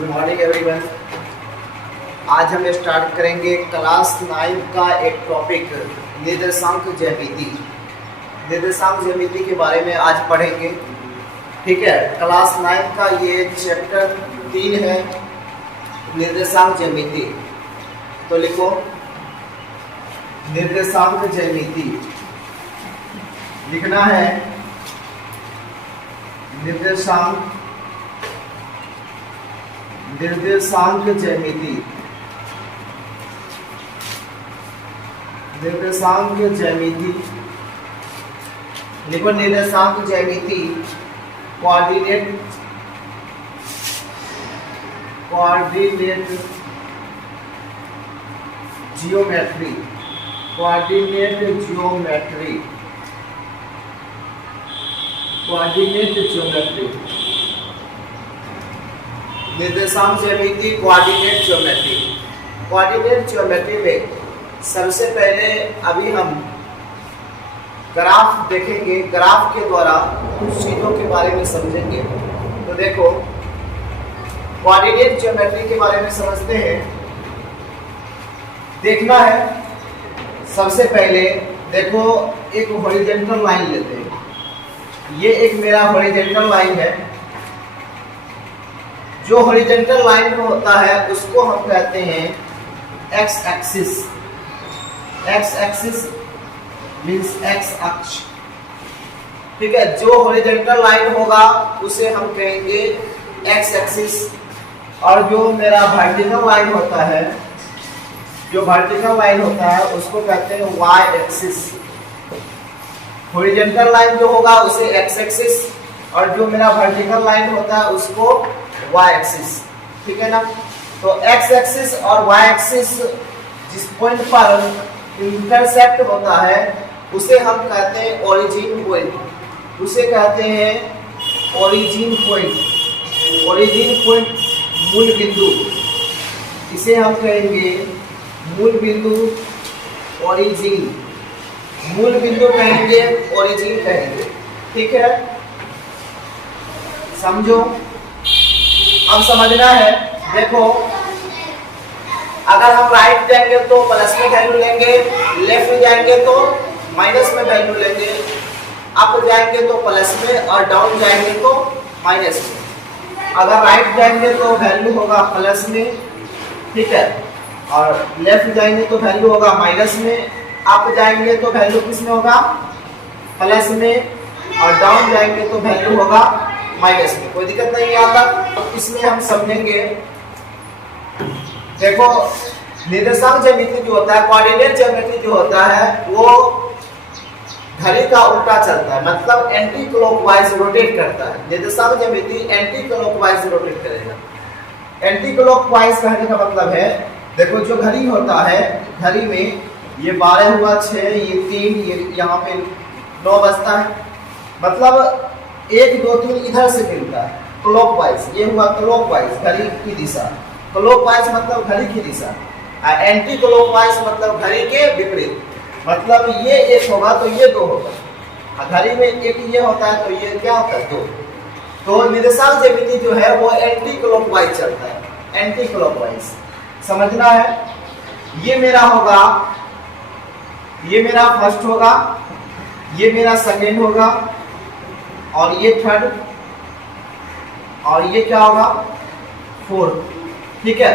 Good morning everyone. आज हम start करेंगे क्लास 9 का एक टॉपिक निर्देशांक ज्यामिति। निर्देशांक ज्यामिति के बारे में आज पढ़ेंगे। ठीक है, क्लास 9 का ये चैप्टर 3 है, निर्देशांक ज्यामिति। तो लिखो निर्देशांक ज्यामिति, लिखना है निर्देशांक ज्यामिति। निर्देशांक ज्यामिति लिखो। निर्देशांक ज्यामिति कोऑर्डिनेट जियोमेट्री। निर्देशांक ज्यामिति कोऑर्डिनेट ज्योमेट्री। कोऑर्डिनेट ज्योमेट्री में सबसे पहले अभी हम ग्राफ देखेंगे। ग्राफ के द्वारा कुछ चीजों के बारे में समझेंगे। तो देखो, कोऑर्डिनेट ज्योमेट्री के बारे में समझते हैं। देखना है सबसे पहले, देखो एक हॉरिजॉन्टल लाइन लेते हैं। ये एक मेरा हॉरिजॉन्टल लाइन है। जो हॉरिजॉन्टल लाइन में होता है उसको हम कहते हैं x axis. X axis means x अक्ष। ठीक है, जो हॉरिजॉन्टल लाइन होगा उसे हम कहेंगे एक्स एक्सिस, और जो मेरा वर्टिकल लाइन होता है, उसको कहते हैं वाई एक्सिस। हॉरिजॉन्टल लाइन जो होगा उसे एक्स एक्सिस, और जो मेरा वर्टिकल लाइन होता है उसको वाई एक्सिस। ठीक है ना। तो एक्स एक्सिस और वाई एक्सिस जिस पॉइंट पर इंटरसेक्ट होता है उसे हम कहते हैं ओरिजिन पॉइंट। उसे कहते हैं ओरिजिन पॉइंट। ओरिजिन पॉइंट मूल बिंदु, इसे हम कहेंगे मूल बिंदु, ओरिजिन। मूल बिंदु कहेंगे, ओरिजिन कहेंगे। ठीक है, समझो। अब समझना है, देखो अगर हम राइट जाएंगे तो प्लस में वैल्यू लेंगे, लेफ्ट जाएंगे तो माइनस में वैल्यू लेंगे, अप जाएंगे तो प्लस में और डाउन जाएंगे तो माइनस में। अगर राइट जाएंगे तो वैल्यू होगा प्लस में, ठीक है, और लेफ्ट जाएंगे तो वैल्यू होगा माइनस में, अप जाएंगे तो वैल्यू किस में होगा, प्लस में, और डाउन जाएंगे तो वैल्यू होगा माइनस में। कोई दिक्कत नहीं आता। तो इसमें हम समझेंगे। देखो, निर्देशांक ज्यामिति जो होता है, कोऑर्डिनेट ज्योमेट्री जो होता है, वो घड़ी का उल्टा चलता है, मतलब एंटी क्लॉकवाइज रोटेट करता है। निर्देशांक ज्यामिति एंटी क्लॉकवाइज रोटेट करेगा। एंटी क्लॉकवाइज कहने का मतलब है, देखो जो घड़ी होता है, घड़ी में ये 12 हुआ, 6, ये 3, ये यहाँ पे 9 बजता है, मतलब 1 2 3 इधर से मिलता है क्लॉकवाइज। ये हुआ क्लॉकवाइज, घड़ी की दिशा। क्लॉकवाइज मतलब घड़ी की दिशा, एंटी क्लॉकवाइज मतलब घड़ी के विपरीत। मतलब ये 1 होगा तो ये 2 होगा, घड़ी में 1 ये होता है तो ये क्या होता है, 2। तो निर्देशांक ज्यामिति जो है वो एंटी क्लॉकवाइज चलता है। एंटी क्लॉकवाइज समझना है। ये मेरा होगा, ये मेरा फर्स्ट होगा, ये मेरा सेकेंड होगा, और ये थर्ड, और ये क्या होगा, फोर्थ। ठीक है,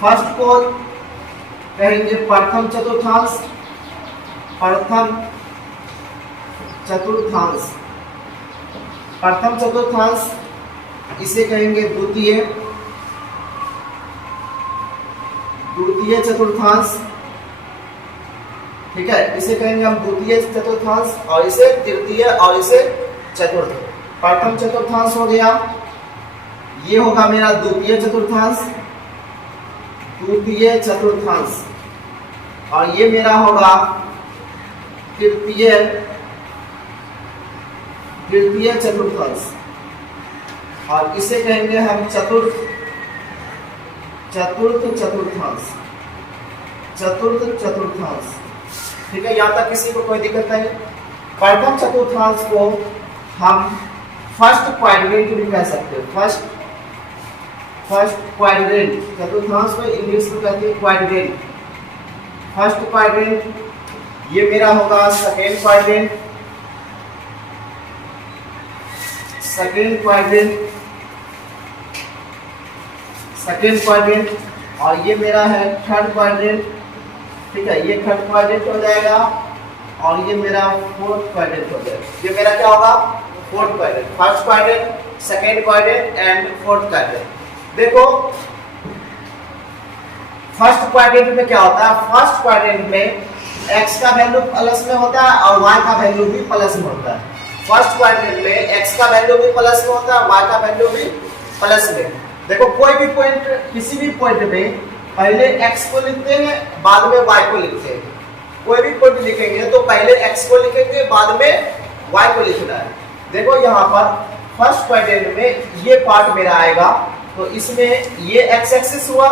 फर्स्ट को कहेंगे प्रथम चतुर्थांश, प्रथम चतुर्थांश इसे कहेंगे द्वितीय चतुर्थांश। ठीक है, इसे कहेंगे हम द्वितीय चतुर्थांश, और इसे तृतीय, और इसे चतुर्थ। प्रथम चतुर्थांश हो गया, ये होगा मेरा द्वितीय चतुर्थांश, और ये मेरा होगा तृतीय चतुर्थांश, और इसे कहेंगे हम चतुर्थ चतुर्थांश। ठीक है, यहाँ तक किसी को कोई दिक्कत नहीं। प्रथम चतुर्थांश को हम फर्स्ट क्वाड्रेंट भी कह सकते हैं। फर्स्ट क्वाड्रेंट, चतुर्थांश में इंग्लिश में कहते हैं क्वाड्रेंट। फर्स्ट क्वाड्रेंट, ये मेरा होगा second quadrant, second quadrant, second quadrant, और ये मेरा है थर्ड क्वाड्रेंट। ठीक है, ये थर्ड क्वाड्रेंट हो जाएगा और ये मेरा फोर्थ क्वाड्रेंट हो जाएगा। ये मेरा क्या होगा? Fourth quadrant. First quadrant, second quadrant and fourth quadrant. देखो फर्स्ट क्वाड्रेंट में क्या होता है? फर्स्ट क्वाड्रेंट में x का वैल्यू प्लस में होता है और y का वैल्यू भी प्लस में होता है। फर्स्ट क्वाड्रेंट में x का वैल्यू भी प्लस में होता है, y का वैल्यू भी प्लस में। देखो कोई भी पॉइंट, किसी भी पॉइंट में पहले x को लिखते हैं, बाद में y को लिखते हैं। कोई भी पॉइंट लिखेंगे तो पहले x को लिखेंगे, बाद में y को लिखना है। देखो यहाँ पर फर्स्ट क्वाड्रेंट में ये पार्ट मेरा आएगा, तो इसमें ये x एक्सिस हुआ,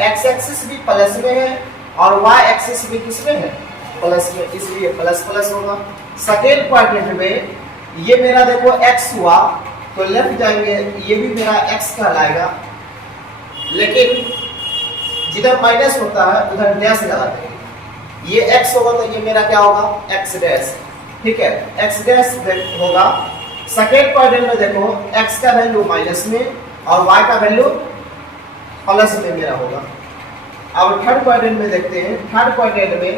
x एक्सिस भी प्लस में है और y एक्सिस भी किसमें है? प्लस में, इसलिए प्लस प्लस होगा। सेकेंड क्वाड्रेंट में ये मेरा देखो x हुआ, तो लेफ्ट जाएंगे, ये भी मेरा x कहलाएगा, लेकिन जिधर माइनस होता है उधर डैश लगा देंगे। ये x होगा तो ये मेरा क्या होगा? x dash. ठीक है, x डैश होगा। सेकेंड क्वाड्रेंट में देखो x का वैल्यू माइनस में और y का वैल्यू प्लस में मेरा होगा। अब थर्ड क्वाड्रेंट में देखते हैं। थर्ड क्वाड्रेंट में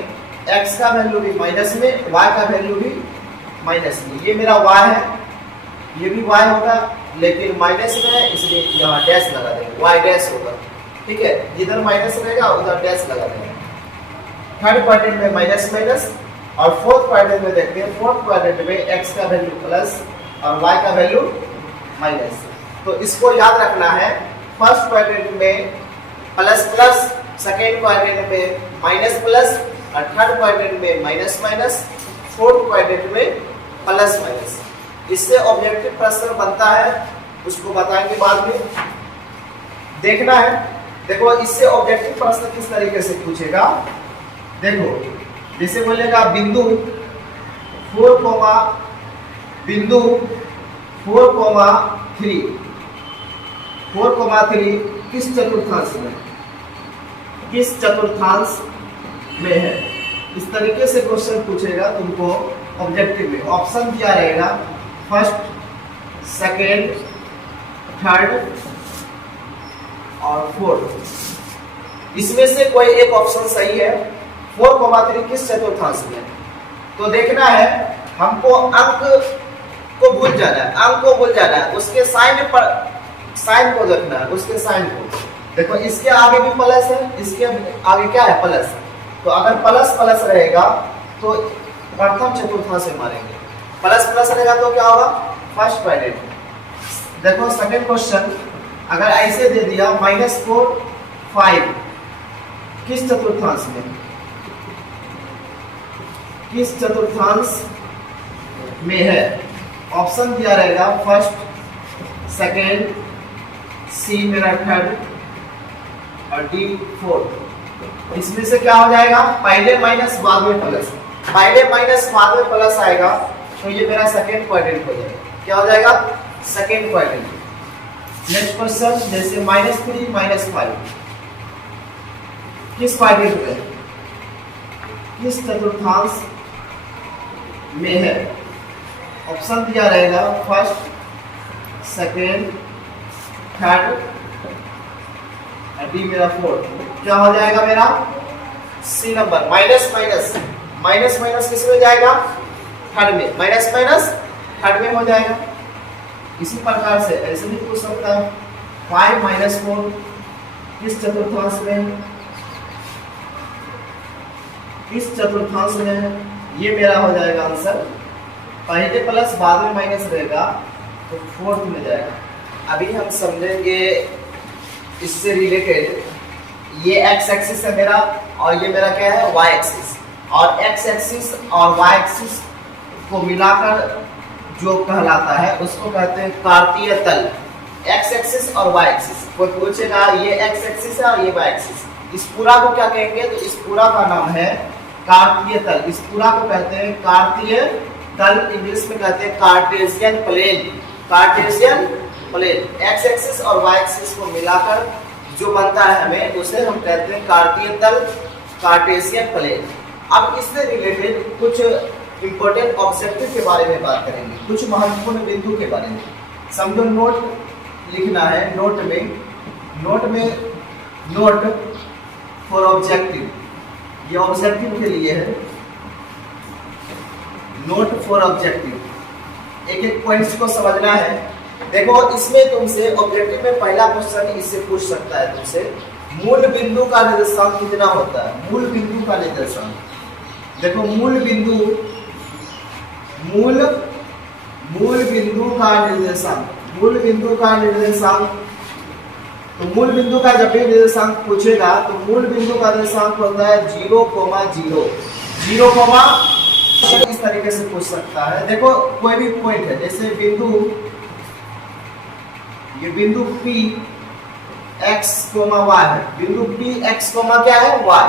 x का वैल्यू भी माइनस में, y का वैल्यू भी माइनस में। ये मेरा y है, ये भी y होगा, लेकिन माइनस में है इसलिए यहाँ डैश लगा देंगे, y डैश होगा। ठीक है, जिधर माइनस रहेगा उधर डैश लगा देंगे। थर्ड क्वाड्रेंट में माइनस माइनस, और फोर्थ क्वाड्रेंट में देखते हैं। फोर्थ क्वाड्रेंट में x का वैल्यू प्लस और y का वैल्यू माइनस। तो इसको याद रखना है, फर्स्ट क्वाड्रेंट में प्लस प्लस, सेकेंड क्वाड्रेंट में माइनस प्लस और थर्ड क्वाड्रेंट में माइनस माइनस, फोर्थ क्वाड्रेंट में प्लस माइनस। इससे ऑब्जेक्टिव प्रश्न बनता है, उसको बताएंगे बाद में, देखना है। देखो इससे ऑब्जेक्टिव प्रश्न किस तरीके से पूछेगा। देखो जैसे बोलेगा बिंदु 4,3 किस चतुर्थांश में है, इस तरीके से क्वेश्चन पूछेगा तुमको ऑब्जेक्टिव में। ऑप्शन दिया रहेगा फर्स्ट, सेकेंड, थर्ड और फोर्थ। इसमें से कोई एक ऑप्शन सही है। 4,3 किस चतुर्थांश में? तो देखना है हमको, अंक को भूल जाना है, उसके साइन को देखना है, उसके साइन को। देखो इसके आगे भी प्लस है, इसके आगे क्या है? प्लस। तो अगर प्लस प्लस रहेगा तो प्रथम चतुर्थांश में मारेंगे। प्लस प्लस रहेगा तो क्या होगा? First quadrant. देखो सेकंड क्वेश्चन अगर ऐसे दे दिया -4, 5 किस चतुर्थांश में? किस चतुर्थांश में है? ऑप्शन दिया रहेगा फर्स्ट, सेकेंड, सी मेरा थर्ड और डी फोर्थ। इसमें से क्या हो जाएगा? पहले माइनस बाद में प्लस, पहले माइनस बाद में प्लस आएगा, तो ये मेरा सेकेंड क्वाड्रेंट हो जाएगा। क्या हो जाएगा? Second quadrant. नेक्स्ट क्वेश्चन जैसे -3, -5 किस क्वाड्रेंट में, किस चतुर्थांश में है? ऑप्शन दिया रहेगा फर्स्ट, सेकेंड, थर्ड और डी मेरा फोर्थ। क्या हो जाएगा मेरा? सी नंबर। माइनस माइनस किस में जाएगा? थर्ड में। माइनस माइनस थर्ड में हो जाएगा। इसी प्रकार से ऐसे भी पूछ सकता है 5 - 4 किस चतुर्थांश में, किस चतुर्थांश में है? ये मेरा हो जाएगा आंसर। पहले प्लस बाद में माइनस रहेगा तो फोर्थ में जाएगा। अभी हम समझेंगे इससे रिलेटेड। ये x एक्सिस है मेरा और ये मेरा क्या है? y axis. और x एक्सिस और y एक्सिस को मिलाकर जो कहलाता है उसको कहते हैं कार्तीय तल। x एक्सिस और y एक्सिस। कोई पूछेगा ये x एक्सिस है और ये y एक्सिस, इस पूरा को क्या कहेंगे? तो इस पूरा का नाम है कार्तीय तल। इस पूरा को कहते हैं कार्तीय तल, इंग्लिश में कहते हैं Cartesian plane. Cartesian plane x axis और वाई एक्सिस को मिलाकर जो बनता है हमें उसे हम कहते हैं कार्टियन तल, कार्टेशियन प्लेन। अब इससे रिलेटेड कुछ इंपॉर्टेंट ऑब्जेक्टिव के बारे में बात करेंगे, कुछ महत्वपूर्ण बिंदु के बारे में। समझो नोट लिखना है, नोट फॉर ऑब्जेक्टिव, ये ऑब्जेक्टिव के लिए है, नोट फॉर ऑब्जेक्टिव। एक एक पॉइंट्स को समझना है। देखो इसमें तुमसे ऑब्जेक्टिव में पहला क्वेश्चन इससे पूछ सकता है तुमसे, मूल बिंदु का निर्देशांक कितना होता है? मूल बिंदु का निर्देशांक, देखो मूल बिंदु का निर्देशांक, तो मूल बिंदु का जब भी निर्देशांक पूछेगा तो मूल बिंदु का निर्देशांक होता है 0,0, 0, इस तरीके से पूछ सकता है। देखो कोई भी पॉइंट है, जैसे ये बिंदु P x, y है, बिंदु P x, क्या है y,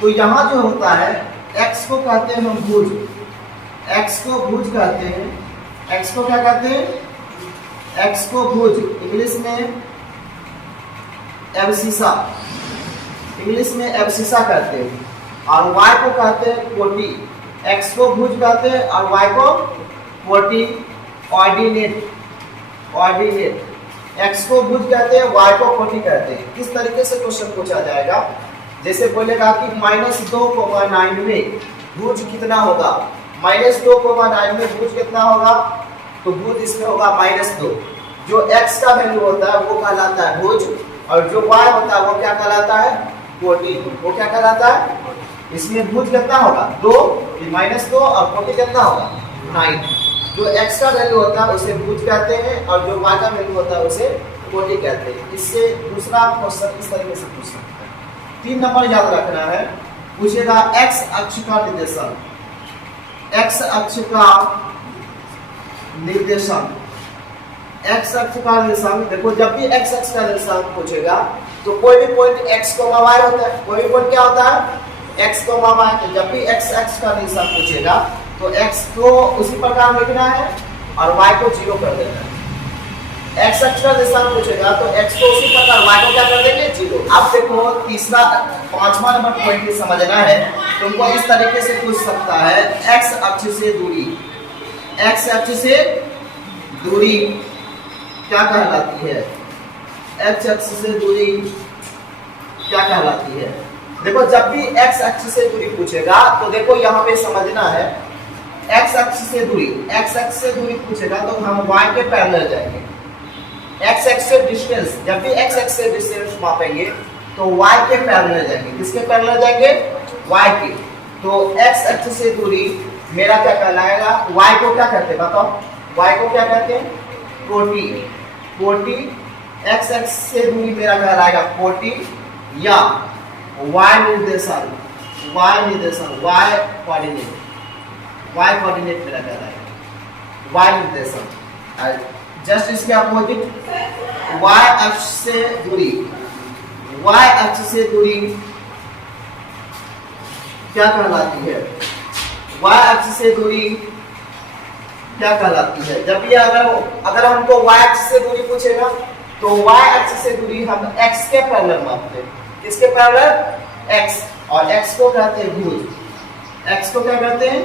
तो यहाँ जो होता है x को कहते हैं हम भुज, x को भुज कहते हैं, x को क्या कहते हैं? x को भुज, इंग्लिश में एब्सिसा, कहते हैं, और y को कहते हैं कोटि। x को भुज कहते हैं और y को कोटि, ऑर्डिनेट। x को भुज कहते हैं, y को कोटि कहते हैं। किस तरीके से क्वेश्चन पूछा जाएगा? जैसे बोलेगा कि -2,9 में भुज कितना होगा? -2,9 में भुज कितना होगा? तो भुज इसमें होगा -2। जो x का वैल्यू होता है वो कहलाता है भुज, और जो y होता है वो क्या कहलाता है? कोटि। वो क्या कहलाता है? इसमें भुज कितना होगा? 2, -2, और कोटि कितना होगा? 9। जो x का वैल्यू होता है उसे भुज कहते हैं और जो y का वैल्यू होता है उसे कोटि कहते हैं। इससे दूसरा क्वेश्चन इस तरीके से पूछ सकते हैं। 3 नंबर याद रखना है, पूछेगा x अक्ष का निर्देशांक, x अक्ष का निर्देशांक, x अक्ष का निर्देशांक। देखो जब भी x अक्ष का निर्देशांक पूछेगा तो कोई भी पॉइंट x, y होता है, कोई भी पॉइंट क्या होता है? x, y। तो जब भी x अक्ष का निर्देशांक पूछेगा तो x को उसी प्रकार लिखना है और y को 0 कर देना है। x अक्ष का निर्देशांक पूछेगा तो x को उसी प्रकार, y को क्या कर देंगे? 0। अब देखो तीसरा 5वां नंबर पॉइंट ये समझना है, तुमको इस तरीके से पूछ सकता है, x अक्ष से दूरी, x अक्ष से दूरी क्या कहलाती है? x अक्ष से दूरी क्या कहलाती है? देखो जब भी x अक्ष से दूरी पूछेगा तो देखो यहाँ पे समझना है, x अक्ष से दूरी पूछेगा तो हम y के पैरेलल जाएंगे। x अक्ष से डिस्टेंस, जब भी x अक्ष से डिस्टेंस मापेंगे तो y के पैरेलल जाएंगे। किसके पैरेलल जाएंगे? y के। तो x अक्ष से दूरी मेरा क्या कहलाएगा? y को क्या कहते हैं बताओ? y को क्या कहते हैं? कोटि। x अक्ष से दूरी मेरा कहलाएगा कोटि, या y निर्देशांक, y कोऑर्डिनेट मेरा कहलाएगा, y निर्देशांक। जस्ट इसके अपोजिट y अक्ष से दूरी, क्या कहलाती है? y अक्ष से दूरी क्या कहलाती है? जब भी अगर हमको y अक्ष से दूरी पूछेगा तो y अक्ष से दूरी हम x के पैरेलल मापते हैं। किसके पैरेलल? x, और x को कहते हैं भुज। x को क्या कहते हैं?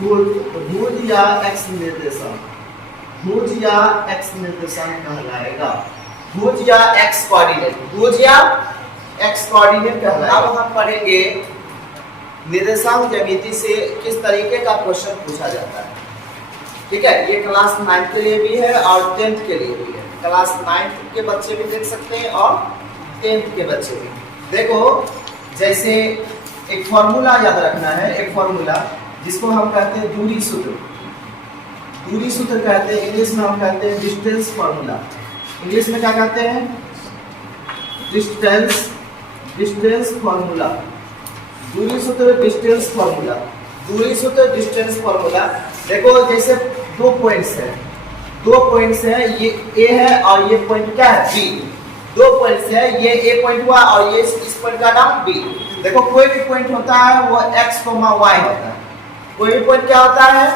भुज या x निर्देशांक कहलाएगा। भुज या x कोऑर्डिनेट कहलाएगा। अब हम पढ़ेंगे निर्देशांक ज्यामिति से किस तरीके का क्वेश्चन पूछा जाता है। ठीक है, ये क्लास 9 के लिए भी है और 10th के लिए भी है। क्लास 9 के बच्चे भी देख सकते हैं और 10th के बच्चे भी। देखो जैसे एक फॉर्मूला याद रखना है, एक फॉर्मूला जिसको हम कहते हैं दूरी सूत्र कहते हैं। इंग्लिश में हम कहते हैं डिस्टेंस फॉर्मूला। इंग्लिश में क्या कहते हैं? Distance formula. दूरी सूत्र डिस्टेंस फॉर्मूला। देखो जैसे दो पॉइंट्स हैं, ये ए है और ये पॉइंट क्या है? बी। दो पॉइंट्स है, ये ए पॉइंट हुआ और ये इस पॉइंट का नाम बी। देखो कोई भी पॉइंट होता है वो x, y होता है। कोई भी पॉइंट क्या होता है?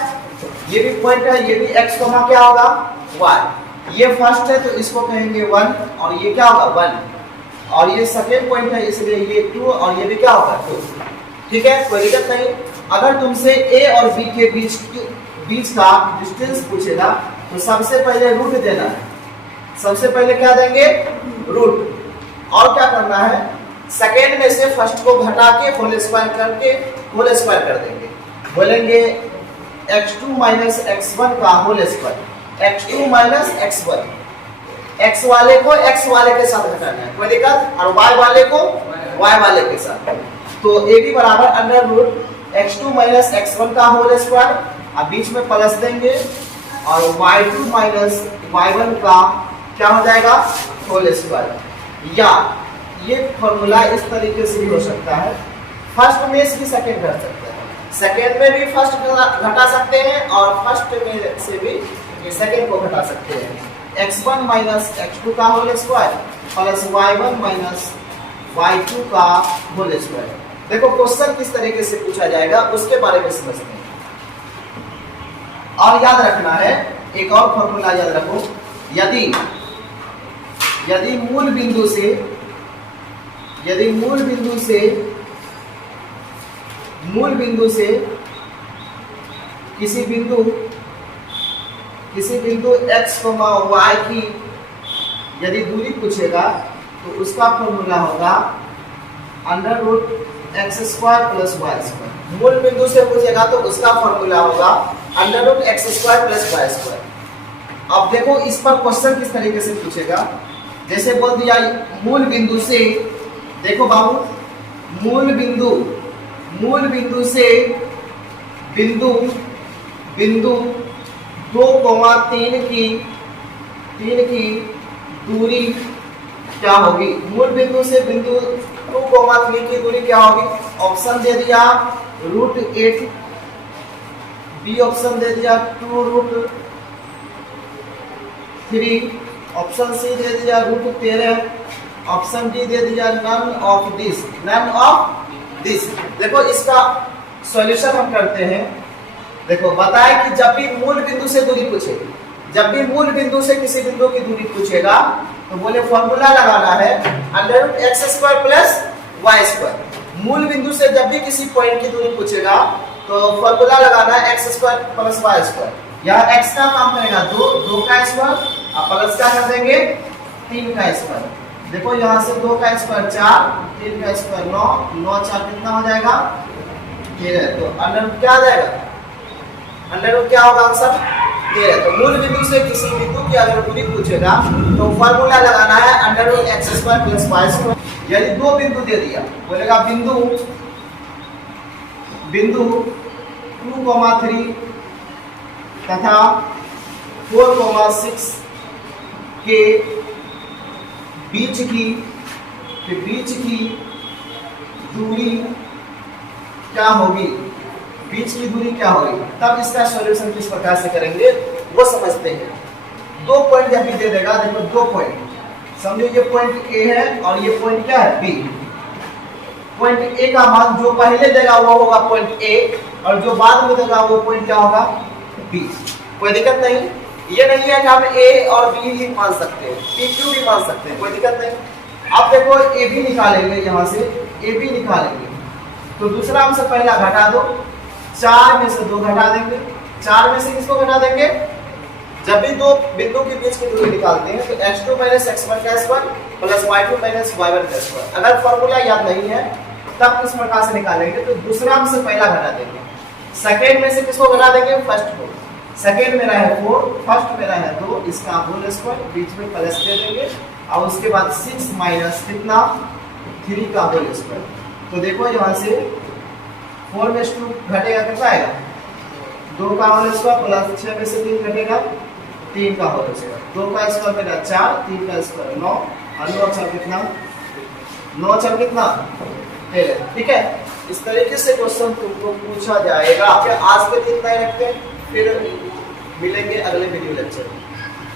ये भी पॉइंट है, ये भी x, क्या होगा? y। ये फर्स्ट है तो इसको कहेंगे 1 और ये क्या होगा 1 और ये सेकेंड पॉइंट है इसलिए ये 2 और ये भी क्या होगा 2। ठीक है, कोई दिक्कत नहीं। अगर तुमसे ए और बी के बीच का डिस्टेंस पूछेगा तो सबसे पहले रूट देना है। सबसे पहले क्या देंगे रूट और क्या करना है सेकेंड में से फर्स्ट को घटा के होल स्क्वायर करके होल स्क्वायर कर देंगे। बोलेंगे x2 माइनस x1 का whole square x2 minus x1 x वाले को x वाले के साथ घटाना है, कोई दिक्कत, और y वाले को y वाले के साथ। तो a भी बराबर under root x2 minus x1 का होल स्क्वायर, अब बीच में प्लस देंगे और y2 माइनस y1 का क्या हो जाएगा होल स्क्वायर। या ये फॉर्मूला इस तरीके से भी हो सकता है, फर्स्ट में से भी सेकंड कर सकते हैं, सेकंड में भी फर्स्ट घटा सकते हैं और फर्स्ट में से भी सेकंड को घटा सकते हैं। x1 माइनस x2 का whole square plus y1 minus y2 का होल स्क्वायर। देखो क्वेश्चन किस तरीके से पूछा जाएगा उसके बारे में समझते हैं। और याद रखना है एक और फॉर्मूला याद रखो, यदि मूल बिंदु से किसी बिंदु x, y की यदि दूरी पूछेगा तो उसका फॉर्मूला होगा under root x square plus y square. मूल बिंदु से पूछेगा तो उसका फॉर्मूला होगा under root x square plus y square. अब देखो इस पर क्वेश्चन किस तरीके से पूछेगा, जैसे बोल दिया मूल बिंदु से, देखो बाबू मूल बिंदु से बिंदु 2,3 की दूरी क्या होगी। मूल बिंदु से बिंदु 2,3 की दूरी क्या होगी। ऑप्शन दे दिया √8, बी ऑप्शन दे दिया 2√3, ऑप्शन सी दे दिया √13, ऑप्शन डी दे दिया नन ऑफ दिस। देखो इसका सॉल्यूशन हम करते हैं। देखो बताए कि जब भी मूल बिंदु से दूरी पूछेगी, जब भी मूल बिंदु से किसी बिंदु की दूरी पूछेगा तो बोले फॉर्मूला लगाना है under root x square plus y square. मूल बिंदु से जब भी किसी पॉइंट की दूरी पूछेगा तो फॉर्मूला लगाना है x square plus y square. यहाँ एक्स का काम करेगा 2 का स्क्वायर और प्लस क्या कर देंगे 3 का स्क्वायर। देखो यहाँ से 2 का स्क्वायर 4, 3 का स्क्वायर 9, 9 4 कितना हो जाएगा 13। तो अंडर रूट क्या आ जाएगा, अंडर रूट क्या होगा आंसर 13। तो मूल बिंदु से किसी बिंदु की अगर दूरी पूछेगा तो फॉर्मूला लगाना है under root x square plus y square. यदि दो बिंदु दे दिया, बोलेगा बिंदु 2,3 तथा 4,6 के बीच की दूरी क्या होगी, बीच की दूरी क्या होगी। तब इसका सॉल्यूशन किस प्रकार से करेंगे वो समझते हैं। 2 पॉइंट जब भी दे देगा, देखो 2 पॉइंट समझो, ये पॉइंट ए है और ये पॉइंट क्या है बी। पॉइंट ए का मान जो पहले देगा वो होगा पॉइंट ए और जो बाद में देगा वो पॉइंट क्या होगा बी। कोई दिक्कत नहीं, ये नहीं है कि हम ए और बी ही मान सकते हैं, पी क्यू भी मान सकते हैं, कोई दिक्कत नहीं। अब देखो ए बी निकालेंगे, यहाँ से ए बी निकालेंगे तो दूसरा हमसे पहला घटा दो, 4 में से 2 घटा देंगे। 4 में से किसको घटा देंगे, जब भी दो बिंदु के बीच की दूरी निकालते हैं तो x2 माइनस x1 का square plus y2 minus y1 का स्क्वायर। अगर फॉर्मूला याद नहीं है तब किस प्रकार से निकालेंगे, तो दूसरा हमसे पहला घटा देंगे, सेकेंड में से किसको घटा देंगे फर्स्ट को। सेकेंड मेरा है 4, फर्स्ट मेरा है 2, इसका होल स्क्वायर बीच में प्लस दे देंगे और उसके बाद 6 माइनस कितना 3 का होल स्क्वायर। तो देखो यहाँ से 4 में 2 घटेगा कितना आएगा 2 का होल स्क्वायर प्लस 6 में से 3 घटेगा 3 का होल स्क्वायर। 2 का स्क्वायर मेरा 4, 3 का स्क्वायर 9 और 9 4 कितना 9 4 कितना 13। ठीक है, इस तरीके से क्वेश्चन तुमको पूछा जाएगा। आज के लिए इतना ही रखते हैं, फिर मिलेंगे अगले वीडियो लेक्चर में।